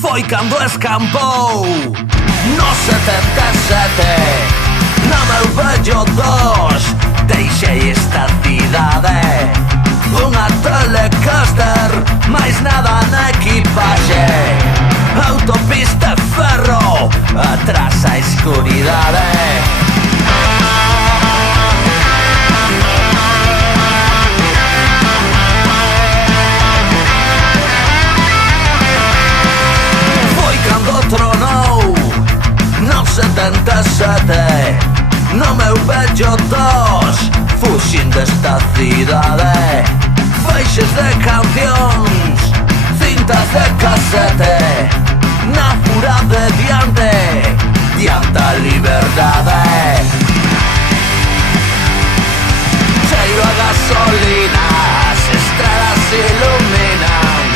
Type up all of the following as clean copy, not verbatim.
Foi cando escampou no 77 no meu vello 2. Deixei esta cidade, unha Telecaster, máis nada na equipaxe. Autopista e ferro, atrás a escuridade. Tronou no 77 no meu vello 2, fuxín desta cidade. Feixes de cancións, cintas de casete, na fura de diante a liberdade. Cheiro a gasolina, as estrelas iluminan.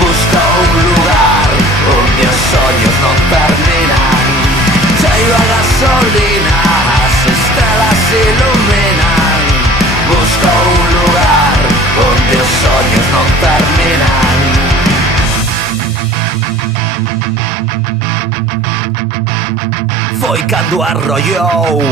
Busca un lugar onde os sonhos non terminan. Cheiro a gasolina, as estrelas iluminan. Busca un lugar onde os sonhos non terminan. Foi cando arrollou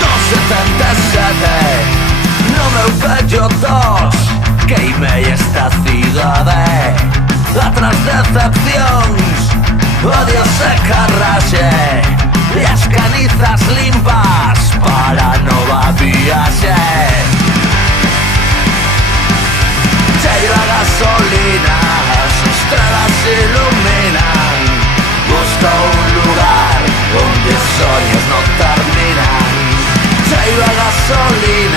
no 77 no meu vello 2. Queimei esta cidade atrás decepcións, odios e carraxe, e as canizas limpas para a nova viaxe. Cheiro a gasolina, as estrelas iluminan. Busca un lugar onde os sonhos non terminan. Cheiro a gasolina,